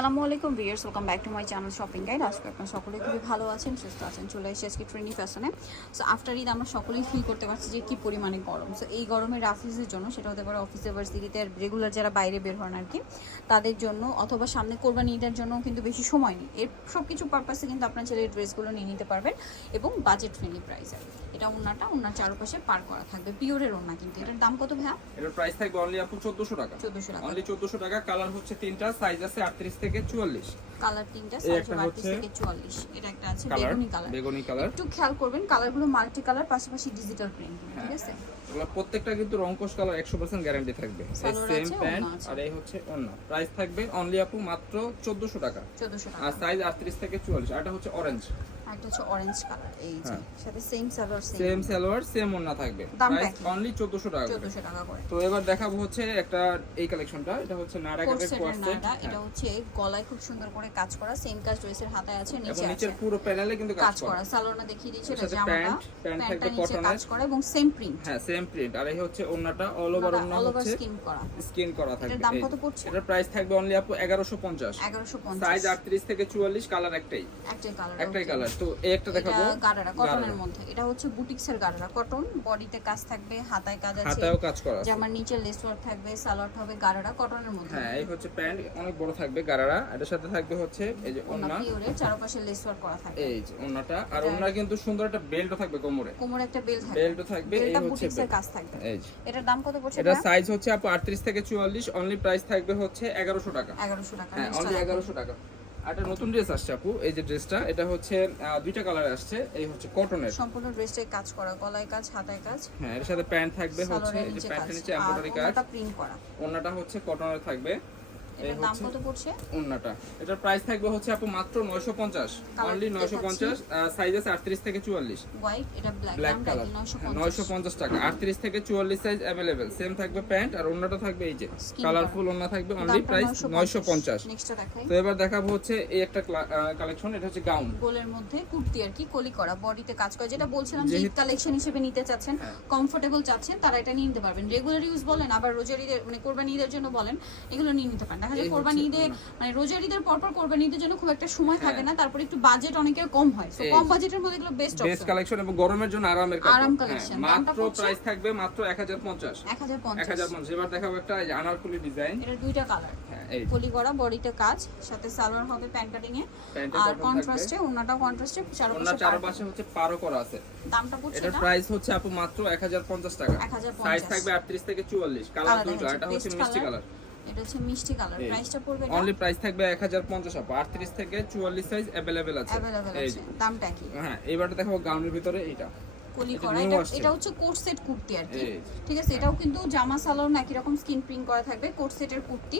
আসসালামু আলাইকুম viewers welcome back to my channel shopping guide আজকে আপনারা সকলে খুবই ভালো আছেন সুস্থ আছেন চলে এসেছি আজকে ট্রেন্ডি ফ্যাশনে সো আফটার ঈদ আমরা সকলেই ফিল করতে পারছি যে কি পরিমাণে গরম। সো এই গরমে রাফিজের জন্য সেটা হতে পারে অফিসে ভার্সিটিতে রেগুলার যারা বাইরে বের হন আর কি তাদের জন্য অথবা সামনে কোরবানি ঈদের জন্য কিন্তু বেশি সময় নেই। এর সব কিছু পারপাসে কিন্তু আপনার ছেলের ড্রেসগুলো নিয়ে নিতে পারবেন এবং বাজেট ফ্রেন্ডলি প্রাইসে এটা ওনাটা ওনার চারপাশে পার করা থাকবে পিওরের ওনা কিন্তু। এটার দাম কত ভাইয়া? এটার প্রাইস থাকবে অনলি আপু 1400 টাকা। চোদ্দোশো টাকা। অনলি 1400 টাকা কালার হচ্ছে তিনটা সাইজ আছে 38 থেকে 44 কালার তিনটা থেকে চুয়াল্লিশ। এটা একটা আছে বেগুনি কালার বেগুনি কালার একটু খেয়াল করবেন কালারগুলো মাল্টি কালার পাশাপাশি ডিজিটাল প্রিন্ট হ্যাঁ। ঠিক আছে? এগুলো প্রত্যেকটা কিন্তু রংকশ কালার 100% গ্যারান্টি থাকবে। সেম প্যান্ট আর এই হচ্ছে ওন্না প্রাইস থাকবে অনলি আপু মাত্র 1400 টাকা। চোদ্দশো টাকা। আর সাইজ 38 থেকে 44 আর এটা হচ্ছে অরেঞ্জ একটা হচ্ছে অরেঞ্জ কালার এই যে হ্যাঁ। সাথে same salwar same same salwar same ওন্না থাকবে। প্রাইস অনলি 1400 টাকা করে। চোদ্দশো টাকা করে। তো এবার দেখাবো হচ্ছে একটা এই কালেকশনটা এটা হচ্ছে নারা কাটের কোর্সেটের এটা হচ্ছে গলায় খুব সুন্দর করে কাজ করা সেম কাজ ড্রেসের হাতায় আছে নিচে আছে। নিচের পুরো প্যানেলে কিন্তু কাজ করা। করা সালোয়ারটা দেখিয়ে দিচ্ছে এটা জামাটা। প্যান্ট, প্যান্ট থাকবে কটনের। কাজ করা এবং সেম প্রিন্ট হ্যাঁ সেম প্রিন্ট আর এই হচ্ছে ওন্নাটা অল ওভার ওন্না হচ্ছে। স্কিন করা। স্কিন করা থাকবে। দাম কত পড়ছে? এটার প্রাইস থাকবে অনলি আপু 1150 এগারোশো সাইজ পঞ্চাশ 38 থেকে 44 কালার একটাই। একটাই কালার একটাই কালার এই একটা দেখাবো। গাড়ারা কটনের মধ্যে। এটা হচ্ছে বুটিক্সের গাড়ারা। কটন বডিতে কাজ থাকবে হাতায় কাজ আছে। হাতায়ও কাজ করা আছে। জামার নিচে লেস ওয়ার্ক থাকবে সালোয়ার হবে গাড়ারা কটনের মধ্যে। হ্যাঁ এই হচ্ছে প্যান্ট অনেক বড় থাকবে এটার সাথে থাকবে হচ্ছে এই যে ওন্না পিওরের চারপাশে লেস ওয়ার্ক করা থাকবে। এই যে ওন্নাটা আর ওন্নার কিন্তু সুন্দর একটা বেল্টও থাকবে কোমরে। কোমরে একটা বেল থাকবে। বেল্টও থাকবে এই হচ্ছে বুটিক্সের কাজ থাকবে। এই যে। এটার দাম কত পড়ছে এটা সাইজ হচ্ছে আপু 38 থেকে 44 অনলি প্রাইস থাকবে হচ্ছে 1100 টাকা। 1100 টাকা হ্যাঁ অনলি 1100 টাকা। একটা নতুন ড্রেস আসছে আপু এই যে ড্রেসটা এটা হচ্ছে আহ, দুইটা কালার আসছে এই হচ্ছে কটনের সম্পূর্ণ ড্রেসটাই কাজ করা গলায় কাজ হাতায় কাজ। হ্যাঁ এর সাথে প্যান্ট থাকবে হচ্ছে এই যে প্যান্টের নিচে এমব্রয়ডারি কাজ। প্রিন্ট করা। ওন্নাটা হচ্ছে কটনের থাকবে। এটার দাম হচ্ছে কত পড়ছে ওন্নাটা এটার প্রাইস থাকবে হচ্ছে আপু মাত্র 950 Colour অনলি দেখাচ্ছি। 950 সাইজ আছে 38 থেকে 44 হোয়াইট এটা ব্ল্যাক ব্ল্যাক দামটা কালার কি 950 950 টাকা 38 থেকে 44 সাইজ अवेलेबल সেম থাকবে প্যান্ট আর ওন্নাটা থাকবে এই যে Skin কালারফুল ওন্না থাকবে অনলি প্রাইস 950 নেক্সটটা দেখাই তো এবার দেখাবো হচ্ছে এই একটা কালেকশন এটা হচ্ছে গাউন গোলের মধ্যে কুর্তি আর কি কলি করা বডিতে কাজ করে যেটা বলছিলাম যে ঈদ যেহেতু- কালেকশন হিসেবে নিতে চাচ্ছেন হ্যাঁ। কমফোর্টেবল চাচ্ছেন তারা এটা নিয়ে নিতে পারবেন রেগুলার ইউজ বলেন আবার রোজার ঈদের মানে কোরবানি ঈদের জন্য বলেন এগুলো নিয়ে নিতে পারেন দেখা যায় কোরবানি ঈদে মানে রোজার ঈদের পর পর কোরবানি ঈদের জন্য খুব একটা সময় থাকে হ্যাঁ। না তারপর একটু বাজেট অনেকের কম হয়। এই। কম বাজেটের মধ্যে এগুলো বেস্ট বেস্ট কালেকশন এবং গরমের জন্য আরামের আরাম হ্যাঁ, collection। দামটা মাত্র প্রাইস থাকবে মাত্র 1050 1050 1050 এবার দেখাবো একটা আনারকলি ডিজাইন এটা দুইটা কালার হ্যাঁ এই কলি করা বডিতে কাজ সাথে সালোয়ার হবে প্যান্ট কাটিং এ আর কন্ট্রাস্টে ওনাটাও কন্ট্রাস্টে চারপাশে চারপাশে হচ্ছে পারো করা আছে। দামটা পড়ছে এটা? প্রাইস হচ্ছে আপু মাত্র 1050 টাকা। 1050 সাইজ থাকবে 38 থেকে 44 কালার দুটো এটা হচ্ছে মিষ্টি কালার এটা হচ্ছে মিষ্টি কালার এই। প্রাইসটা পড়বে এটা অনলি প্রাইস থাকবে 1050 আপু 38 থেকে 44 সাইজ अवेलेबल আছে অ্যাভেলেবল এই আছে যে দামটা কি হ্যাঁ এবার দেখাবো গাউনের ভিতরে এইটা কলি করা এটা এটা হচ্ছে কোট সেট কুর্তি আর কি। ঠিক আছে? এটাও কিন্তু জামা সালোয়ার একই রকম স্কিন প্রিন্ট করা থাকবে কোট সেটের কুর্তি।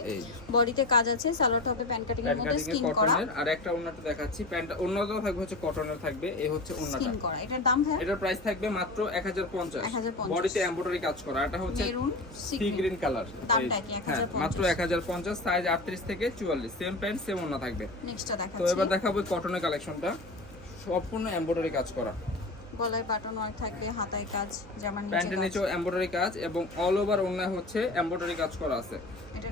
বডিতে কাজ আছে সালোয়ারটা হবে প্যান্ট কাটিং এর মধ্যে স্কিন করা। আর একটা ওন্নাটা দেখাচ্ছি প্যান্ট ওন্নাটাও থাকবে হচ্ছে কটনের থাকবে এই হচ্ছে ওন্নাটা স্কিন করা এটার দাম ভাই এটার প্রাইস থাকবে মাত্র 1050 1050 বডিতে এমব্রয়ডারি কাজ করা এটা হচ্ছে মেরুন সি গ্রিন কালার দামটা কি? 1050 মাত্র 1050 সাইজ 38 থেকে 44 সেম প্যান্ট সেম ওন্না থাকবে। নেক্সটটা তো এবার দেখাবো কটনের কালেকশনটা সম্পূর্ণ এমব্রয়ডারি কাজ করা। গলায় বাটন ওয়ার্ক থাকবে হাতায় কাজ জামার নিচে প্যান্টের নিচেও এমব্রয়ডারি কাজ এবং অল ওভার ওন্না হচ্ছে এমব্রয়ডারি কাজ করা আছে।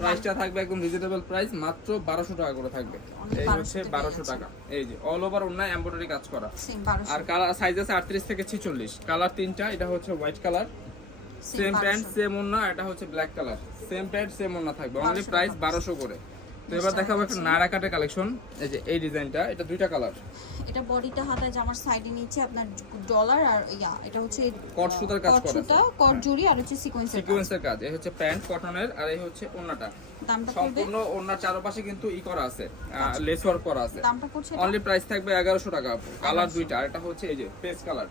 প্রাইসটা থাকবে একদম রিজনেবল প্রাইস মাত্র 1200 টাকা করে থাকবে। এই হচ্ছে 1200 টাকা। এই যে অল ওভার ওন্না এমব্রয়ডারি কাজ করা। আর কালার সাইজ আছে 38 থেকে 46 কালার তিনটা এটা হচ্ছে white colour same pant same ওন্না এটা হচ্ছে black colour same pant same ওন্না থাকবে। অনলি প্রাইস টাকা। বারোশো করে। তো এবার দেখাবো একটা নারা কাটের কালেকশন এই যে এই ডিজাইনটা এটা দুইটা কালার এটা বডিটা হাতায় জামার সাইডে নিচে আপনার ডলার আর ইয়া এটা হচ্ছে কট সুতার কাজ কট করা। সুতা কট জুড়ি আর হচ্ছে সিকোয়েন্সের সিকোয়েন্সের কাজ। এই হচ্ছে প্যান্ট কটনের আর এই হচ্ছে ওন্নাটা। দামটা সম্পূর্ণ ওন্নার চারপাশে কিন্তু ই করা আছে লেস ওয়ার্ক করা আছে। দামটা পড়ছে অনলি প্রাইস থাকবে 1100 টাকা। কালার দুইটা আর এটা হচ্ছে এই যে paste colour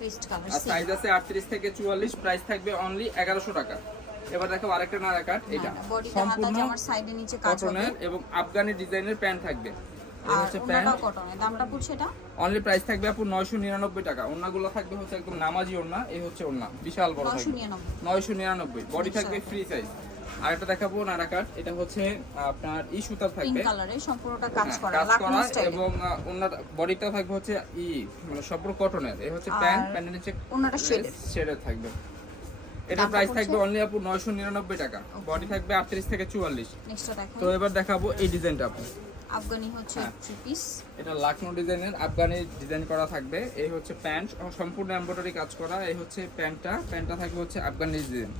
paste colour size আছে 38 থেকে 44 প্রাইস থাকবে অনলি 1100 টাকা। এবার দেখো আরেকটা নারা কাট এটা। বডিটা সম্পূর্ণ সাইডে নিচে কাজ কটনের এবং আফগানি ডিজাইনের প্যান্ট থাকবে। হচ্ছে প্যান্ট। দামটা পড়ছে এটা? অনলি প্রাইস থাকবে আপু 999 টাকা। ওন্নাগুলো থাকবে হচ্ছে একদম নামাজি ওন্না এই হচ্ছে ওন্না বিশাল বড় থাকবে। 999 999 বডি থাকবে ফ্রি সাইজ আর একটা দেখাবো নারা কাট এটা হচ্ছে আপনার ই পিঙ্ক থাকবে। কালারে সম্পূর্ণটা কাজ হ্যাঁ, করা এবং ওনার বডিটা থাকবে হচ্ছে ই মানে সম্পূর্ণ কটনের এই হচ্ছে প্যান্ট প্যান্টের নিচে ওনাটা থাকবে। দামটা প্রাইস থাকবে অনলি আপু 999 টাকা। বডি থাকবে 38 থেকে 44 নেক্সটটা তো এবার দেখাবো এই ডিজাইনটা আপু। আফগানি হচ্ছে হ্যাঁ। থ্রি পিস এটা লাকনো ডিজাইনের আফগানি ডিজাইন করা থাকবে। এই হচ্ছে প্যান্ট সম্পূর্ণ এমব্রয়ডারি কাজ করা। এই হচ্ছে প্যান্টটা প্যান্টটা থাকবে হচ্ছে আফগানি ডিজাইন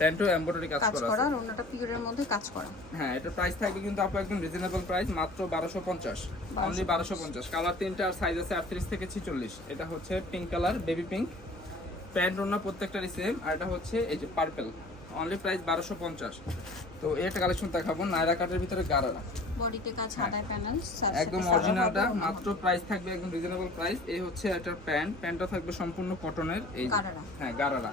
প্যান্টও এমব্রয়ডারি কাজ করা করা অন্যটা পিওরের মধ্যে কাজ করা। হ্যাঁ এটার প্রাইস থাকবে কিন্তু আপু একদম রিজনেবল প্রাইস মাত্র বারোশো পঞ্চাশ। অনলি বারোশো পঞ্চাশ। কালার তিনটা আর সাইজ আছে আটত্রিশ থেকে ছিচল্লিশ। এটা হচ্ছে pink colour baby pink pant ওনার প্রত্যেকটারই সেম আর এটা হচ্ছে এই যে পার্পেল অনলি প্রাইস বারোশো পঞ্চাশ। তো এটা কালেকশন দেখাবো নায়রা কাটের ভিতরে বডিতে কাজ হ্যাঁ। হাতায় প্যানেল একদম অরিজিনালটা মাত্র প্রাইস থাকবে একদম রিজনেবল প্রাইস এই হচ্ছে এটার প্যান্ট প্যান্টটা থাকবে সম্পূর্ণ কটনের এই হ্যাঁ গারারা।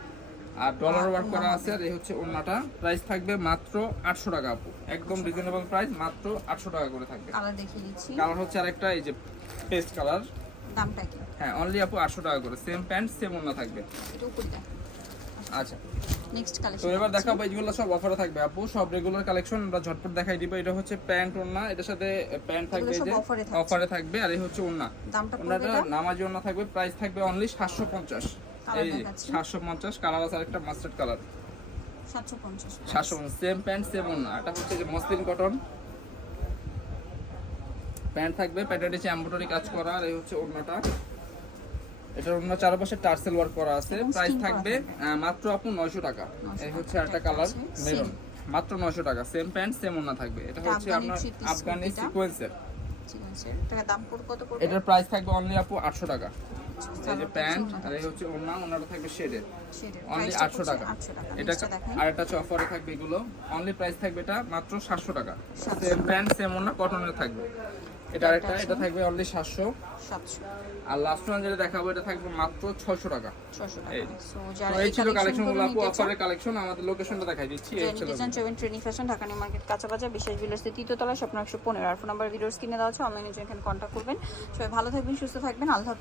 আর ডলার ওয়ার্ক করা আছে আর এই হচ্ছে ওন্নাটা প্রাইস থাকবে মাত্র আটশো টাকা আপু। একদম রিজনেবল প্রাইস মাত্র আটশো টাকা করে থাকবে। কালার দেখিয়ে দিচ্ছি। কালার হচ্ছে আরেকটা এই যে পেস্ট কালার দামটা কি হ্যাঁ অনলি আপু আটশো টাকা করে। সেম প্যান্ট সেম ওন্না থাকবে। এটা আচ্ছা। নেক্সট তো এবার দেখাবো এইগুলো সব অফারে থাকবে আপু। সব রেগুলার কালেকশন আমরা ঝটপট দেখাই দিব। এটা হচ্ছে প্যান্ট ওন্না এটার সাথে প্যান্ট থাকবে এই যে অফারে থাকবে। আর এই হচ্ছে ওন্না দামটা এটা? নামাজি ওনা থাকবে। প্রাইস থাকবে অনলি সাতশো পঞ্চাশ। Colour এই দেখাচ্ছি। সাতশো পঞ্চাশ কালার আছে আরেকটা মাস্টার্ড কালার 750 সাতশো সেম প্যান্ট সেম ওনা এটা হচ্ছে যে মসলিন কটন প্যান্ট থাকবে প্যান্টের নিচে এমব্রয়ডারি কাজ করা আর এই হচ্ছে ওড়নাটা। এটার অন্য চারপাশে টার্সেল ওয়ার্ক করা আছে। প্রাইস থাকবে মাত্র আপু নয়শো টাকা। এই হচ্ছে একটা কালার মেরুন। মাত্র নয়শো টাকা সেম প্যান্ট সেম ওনা থাকবে। এটা হচ্ছে আপনার আফগানি সিকোয়েন্সের এটার প্রাইস থাকবে অনলি আপু আটশো টাকা। এই যে প্যান্ট আর এই হচ্ছে ওনা ওনাটা থাকবে শেডের অনলি আটশো টাকা। 800 টাকা। এটা আর একটা হচ্ছে অফারে থাকবে এগুলো। অনলি প্রাইস থাকবে এটা মাত্র সাতশো টাকা। 700 সেম প্যান্ট সেম ওনা কটনের থাকবে। এটা আরেকটা এটা থাকবে অনলি সাতশো। 700 আর লাস্ট ওয়ান যেটা দেখাবো এটা থাকবে মাত্র ছয়শো টাকা। 600 টাকা। সো যারা এই ছিল কালেকশনগুলো আপু অফারের কালেকশন আমাদের লোকেশনটা দেখাই দিচ্ছি এই ছিল design trendy fashion Dhaka New Market কাঁচাবাজার বিশেষ বিলাসের তৃতীয় তলায় স্বপ্ন একশো পনেরো। আর ফোন নাম্বার ভিডিওর স্ক্রিনে দেওয়া আছে অনলাইনে এখানে কন্টাক্ট করবেন। সবাই ভালো থাকবেন সুস্থ থাকবেন আল্লাহ।